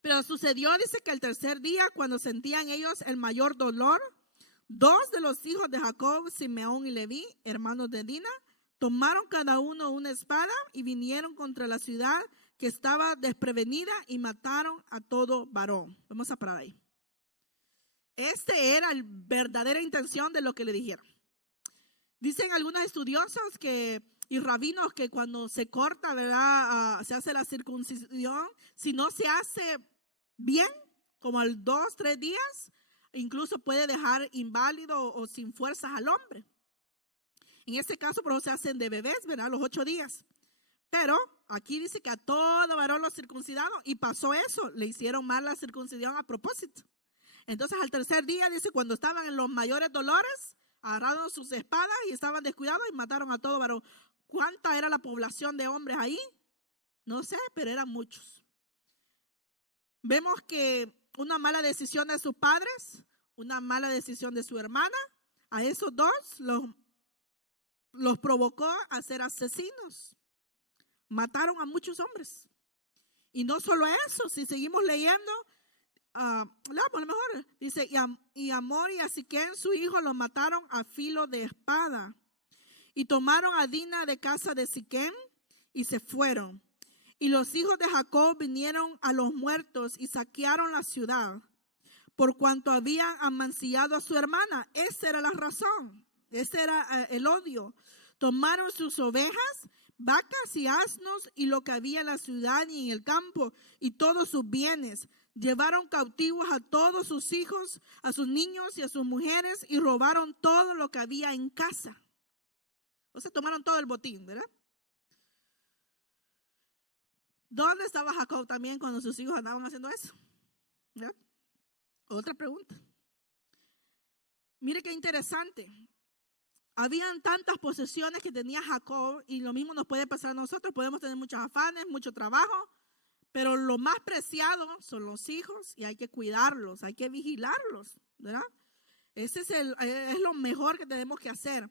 Pero sucedió, dice, que el tercer día, cuando sentían ellos el mayor dolor, dos de los hijos de Jacob, Simeón y Leví, hermanos de Dina, tomaron cada uno una espada y vinieron contra la ciudad que estaba desprevenida y mataron a todo varón. Vamos a parar ahí. Era la verdadera intención de lo que le dijeron. Dicen algunos estudiosos y rabinos que cuando se corta, ¿verdad?, se hace la circuncisión, si no se hace bien, como al 2, 3 días, incluso puede dejar inválido o sin fuerzas al hombre. En este caso, por eso se hacen de bebés, ¿verdad?, los 8 días. Pero aquí dice que a todo varón lo circuncidaron y pasó eso, le hicieron mal la circuncisión a propósito. Entonces al tercer día, dice, cuando estaban en los mayores dolores, agarraron sus espadas y estaban descuidados y mataron a todo varón. ¿Cuánta era la población de hombres ahí? No sé, pero eran muchos. Vemos que una mala decisión de sus padres, una mala decisión de su hermana, a esos dos los provocó a ser asesinos. Mataron a muchos hombres. Y no solo eso, si seguimos leyendo, por lo mejor dice, y Amor y a Siquén su hijo los mataron a filo de espada. Y tomaron a Dina de casa de Siquén y se fueron. Y los hijos de Jacob vinieron a los muertos y saquearon la ciudad, por cuanto habían amancillado a su hermana. Esa era la razón, ese era el odio. Tomaron sus ovejas, vacas y asnos y lo que había en la ciudad y en el campo y todos sus bienes. Llevaron cautivos a todos sus hijos, a sus niños y a sus mujeres y robaron todo lo que había en casa. O sea, tomaron todo el botín, ¿verdad? ¿Dónde estaba Jacob también cuando sus hijos andaban haciendo eso? ¿Verdad? Otra pregunta. Mire qué interesante. Habían tantas posesiones que tenía Jacob y lo mismo nos puede pasar a nosotros. Podemos tener muchos afanes, mucho trabajo, pero lo más preciado son los hijos y hay que cuidarlos, hay que vigilarlos, ¿verdad? Ese es lo mejor que tenemos que hacer.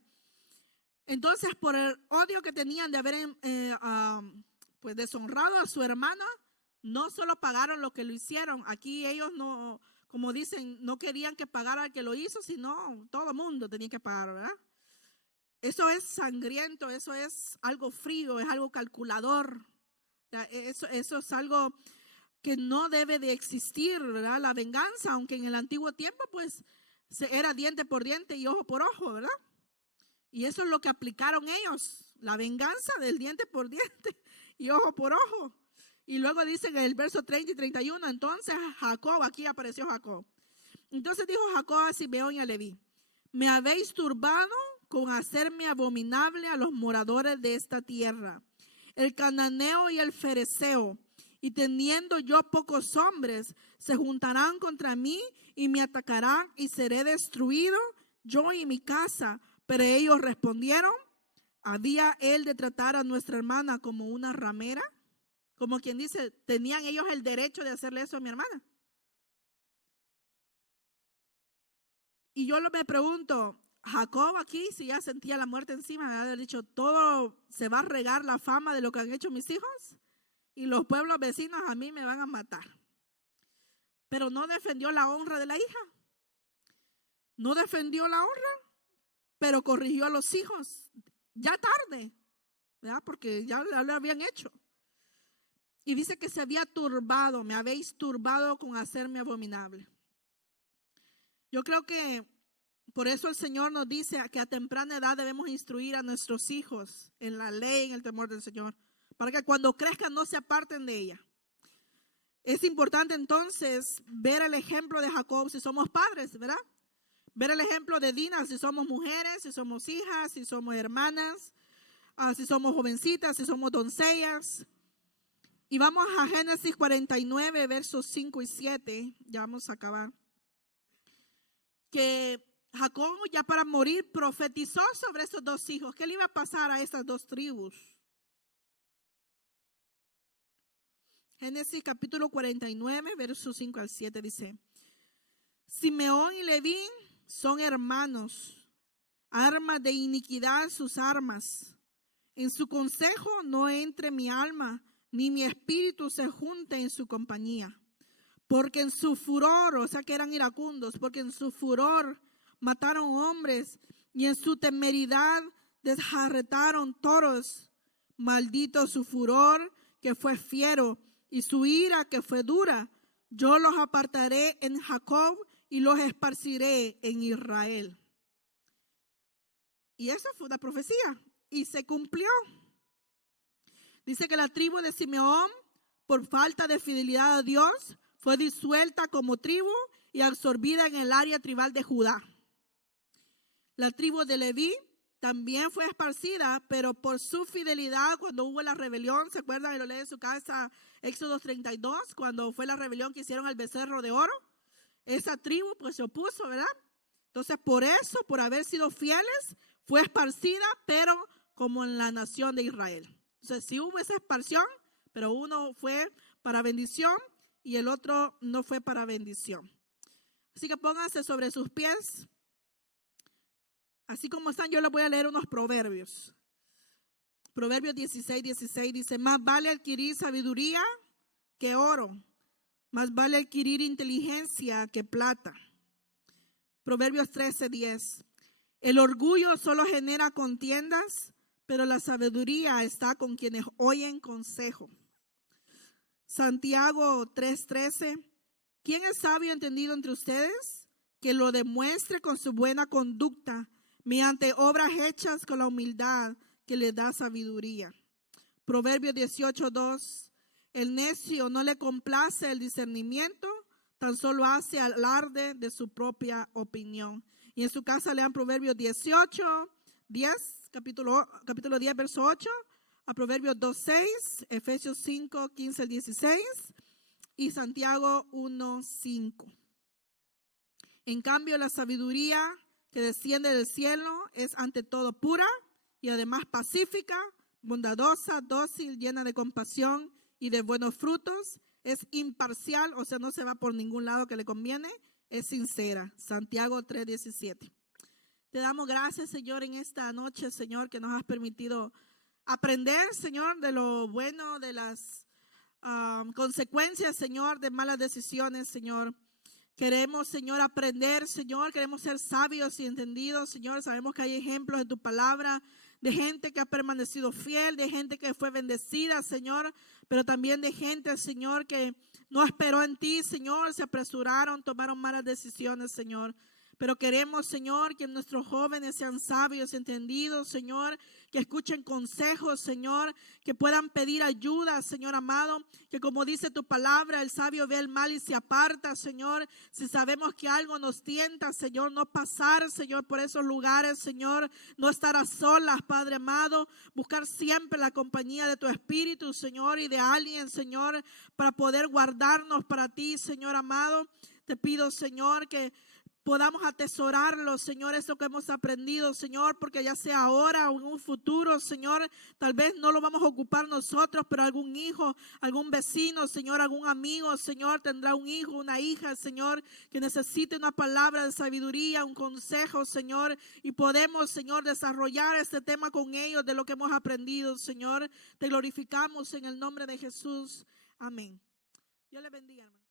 Entonces, por el odio que tenían de haber pues deshonrado a su hermana, no solo pagaron lo que lo hicieron. Aquí ellos no, como dicen, no querían que pagara el que lo hizo, sino todo el mundo tenía que pagar, ¿verdad? Eso es sangriento, eso es algo frío, es algo calculador. Eso es algo que no debe de existir, ¿verdad? La venganza, aunque en el antiguo tiempo pues era diente por diente y ojo por ojo, ¿verdad? Y eso es lo que aplicaron ellos, la venganza del diente por diente y ojo por ojo. Y luego dice en el verso 30 y 31, entonces Jacob, aquí apareció Jacob. Entonces dijo Jacob a Simeón y a Leví, me habéis turbado con hacerme abominable a los moradores de esta tierra, el cananeo y el fereceo, y teniendo yo pocos hombres, se juntarán contra mí y me atacarán y seré destruido yo y mi casa. Pero ellos respondieron, ¿había él de tratar a nuestra hermana como una ramera? Como quien dice, ¿tenían ellos el derecho de hacerle eso a mi hermana? Y yo me pregunto, Jacob aquí, si ya sentía la muerte encima, me había dicho, todo se va a regar la fama de lo que han hecho mis hijos y los pueblos vecinos a mí me van a matar. pero no defendió la honra de la hija. No defendió la honra, pero corrigió a los hijos. Ya tarde, ¿verdad? Porque ya lo habían hecho. Y dice que se había turbado, me habéis turbado con hacerme abominable. Yo creo que por eso el Señor nos dice que a temprana edad debemos instruir a nuestros hijos en la ley, en el temor del Señor, para que cuando crezcan no se aparten de ella. Es importante entonces ver el ejemplo de Jacob si somos padres, ¿verdad? Ver el ejemplo de Dina si somos mujeres, si somos hijas, si somos hermanas, si somos jovencitas, si somos doncellas. Y vamos a Génesis 49, versos 5 y 7, ya vamos a acabar. Que Jacob ya para morir profetizó sobre esos dos hijos. ¿Qué le iba a pasar a estas dos tribus? Génesis capítulo 49, versos 5 al 7 dice: Simeón y Leví son hermanos, armas de iniquidad sus armas. En su consejo no entre mi alma, ni mi espíritu se junte en su compañía. Porque en su furor, o sea que eran iracundos, porque en su furor mataron hombres y en su temeridad desjarretaron toros. Maldito su furor que fue fiero y su ira que fue dura. Yo los apartaré en Jacob y los esparciré en Israel. Y eso fue una profecía y se cumplió. Dice que la tribu de Simeón, por falta de fidelidad a Dios, fue disuelta como tribu y absorbida en el área tribal de Judá. La tribu de Leví también fue esparcida, pero por su fidelidad cuando hubo la rebelión, ¿se acuerdan? Y lo lee en su casa, Éxodo 32, cuando fue la rebelión que hicieron al becerro de oro. Esa tribu pues se opuso, ¿verdad? Entonces por eso, por haber sido fieles, fue esparcida, pero como en la nación de Israel. Entonces sí hubo esa esparción, pero uno fue para bendición y el otro no fue para bendición. Así que pónganse sobre sus pies. Así como están, yo les voy a leer unos proverbios. Proverbios 16 dice: más vale adquirir sabiduría que oro, más vale adquirir inteligencia que plata. Proverbios 13:10. El orgullo solo genera contiendas, pero la sabiduría está con quienes oyen consejo. Santiago 3:13. ¿Quién es sabio y entendido entre ustedes? Que lo demuestre con su buena conducta, mediante obras hechas con la humildad que le da sabiduría. Proverbios 18:2. El necio no le complace el discernimiento, tan solo hace alarde de su propia opinión. Y en su casa lean Proverbios 18:10, capítulo 10, verso 8, a Proverbios 2:6, Efesios 5:15 al 16 y Santiago 1:5. En cambio, la sabiduría que desciende del cielo es ante todo pura y además pacífica, bondadosa, dócil, llena de compasión y de buenos frutos. Es imparcial, o sea, no se va por ningún lado que le conviene. Es sincera. Santiago 3:17. Te damos gracias, Señor, en esta noche, Señor, que nos has permitido aprender, Señor, de lo bueno, de las consecuencias, Señor, de malas decisiones, Señor. Queremos, Señor, aprender, Señor, queremos ser sabios y entendidos, Señor. Sabemos que hay ejemplos en tu palabra de gente que ha permanecido fiel, de gente que fue bendecida, Señor, pero también de gente, Señor, que no esperó en ti, Señor, se apresuraron, tomaron malas decisiones, Señor. Pero queremos, Señor, que nuestros jóvenes sean sabios, entendidos, Señor, que escuchen consejos, Señor, que puedan pedir ayuda, Señor amado, que como dice tu palabra, el sabio ve el mal y se aparta, Señor. Si sabemos que algo nos tienta, Señor, no pasar, Señor, por esos lugares, Señor, no estar a solas, Padre amado, buscar siempre la compañía de tu Espíritu, Señor, y de alguien, Señor, para poder guardarnos para ti, Señor amado. Te pido, Señor, que podamos atesorarlo, Señor, eso que hemos aprendido, Señor, porque ya sea ahora o en un futuro, Señor, tal vez no lo vamos a ocupar nosotros, pero algún hijo, algún vecino, Señor, algún amigo, Señor, tendrá un hijo, una hija, Señor, que necesite una palabra de sabiduría, un consejo, Señor, y podemos, Señor, desarrollar este tema con ellos de lo que hemos aprendido, Señor. Te glorificamos en el nombre de Jesús. Amén. Dios le bendiga, hermano.